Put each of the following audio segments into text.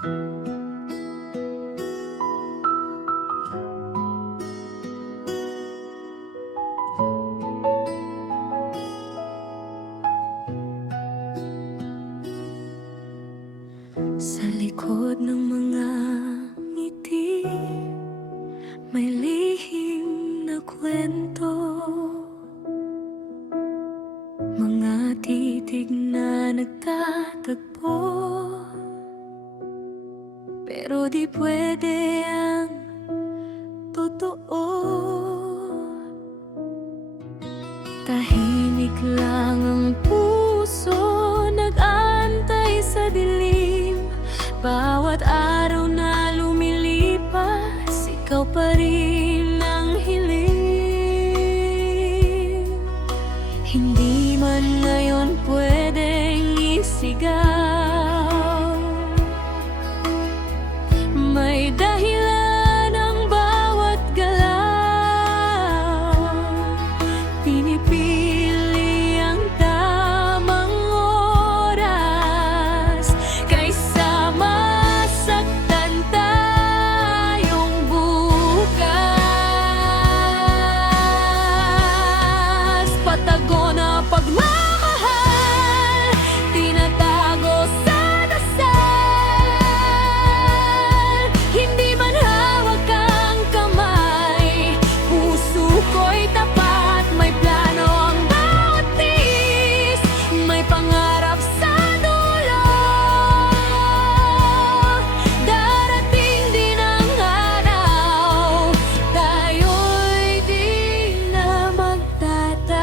Sa likod ng mga ngiti, may lihim na kwento. Mga titig na nagtatagpo, pero di pwede ang totoo. Tahimik lang ang puso, nag-aantay sa dilim. Bawat araw na lumilipas, ikaw pa rin ang hiling. Hindi man ngayon pwedeng isigaw, may dahilan ang bawat galaw. Pinipili ang tamang oras kaysa masaktan tayong bukas. Patago na pagmamahal, tinatago sa dasal. Hindi man hawak ang kamay, puso ko'y tapat. May plano ang bawat tiis, may pangarap sa dulo. Darating din ang araw, tayo'y di na magtatago.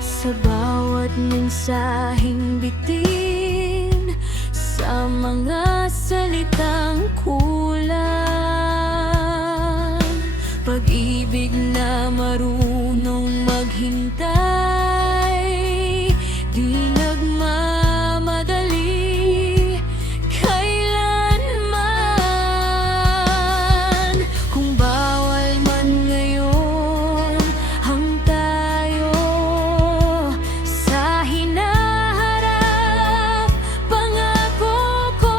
Sa bawat mensaheng bitin, sa mga salitang kulang, pag-ibig na marunong maghintay, di nagmamadali kailanman. Kung bawal man ngayon ang tayo sa hinaharap, pangako ko,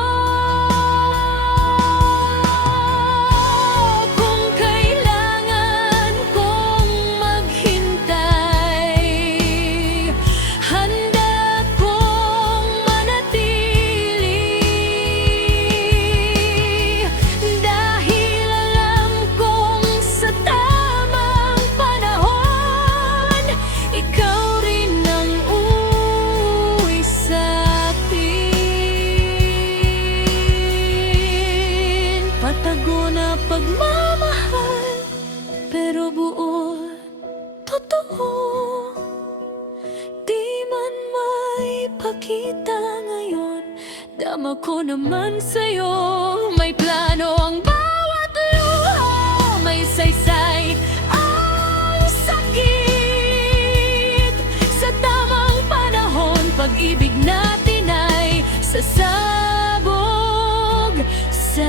kung kailangan kong maghintay, handa kong manatili. Dahil alam kong sa tamang panahon, ikaw rin ang uuwi sa'kin. Patago na pagmamahal, pero buo, totoo. Di man may pakita ngayon, dama ko naman sa'yo. May plano ang bawat luha, may saysay ang sakit. Sa tamang panahon, pag-ibig natin ay sasabog sa